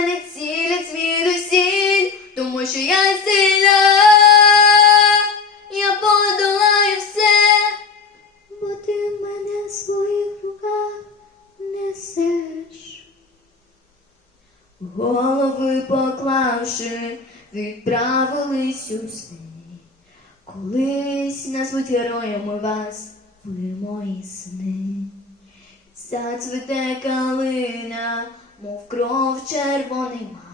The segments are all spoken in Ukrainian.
мене цілять звідусіль, тому що я сильна, я подолаю все, бо ти мене в своїх руках несеш. Голови поклавши, відправились у сни. Колись назвуть героями вас, ви мої сни. Зацвіте калина, мов кров червоний мак.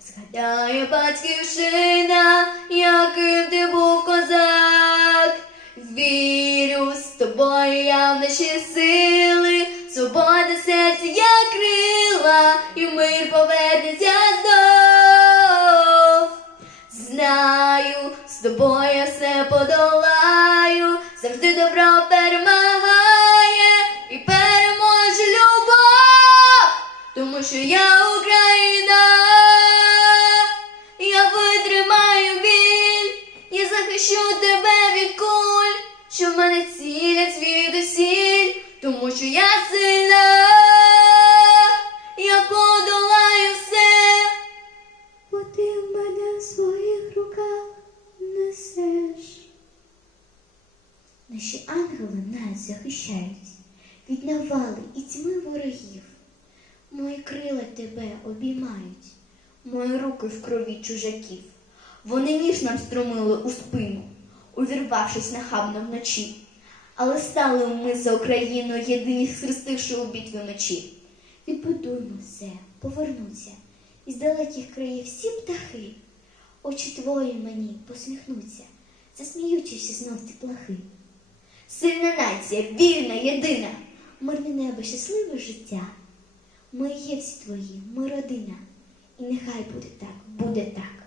Згадає батьківщина, яким ти був козак. Вірю з тобою я в наші сили, свобода серця як крила, і мир повернеться знов. Знаю, з тобою все подолаю, завжди добро перемагає захищу тебе від куль, що в мене цілять звідусіль, тому що я сильна, я подолаю все бо ти в мене в своїх руках несеш. Наші ангели нас захищають від навали і тьми ворогів. Мої крила тебе обіймають, мої руки в крові чужаків. Вони ніж нам струмили у спину, увірвавшись нахабно вночі. Але стали ми за Україну єдині схрестивши у битві мечі. Відбудуймо все, повернуться, із далеких країв всі птахи. Очі твої мені посміхнуться, засміючися знов ці плахи. Сильна нація, вільна, єдина, мирне небо, щасливе життя. Ми є всі твої, ми родина, і нехай буде так, буде так.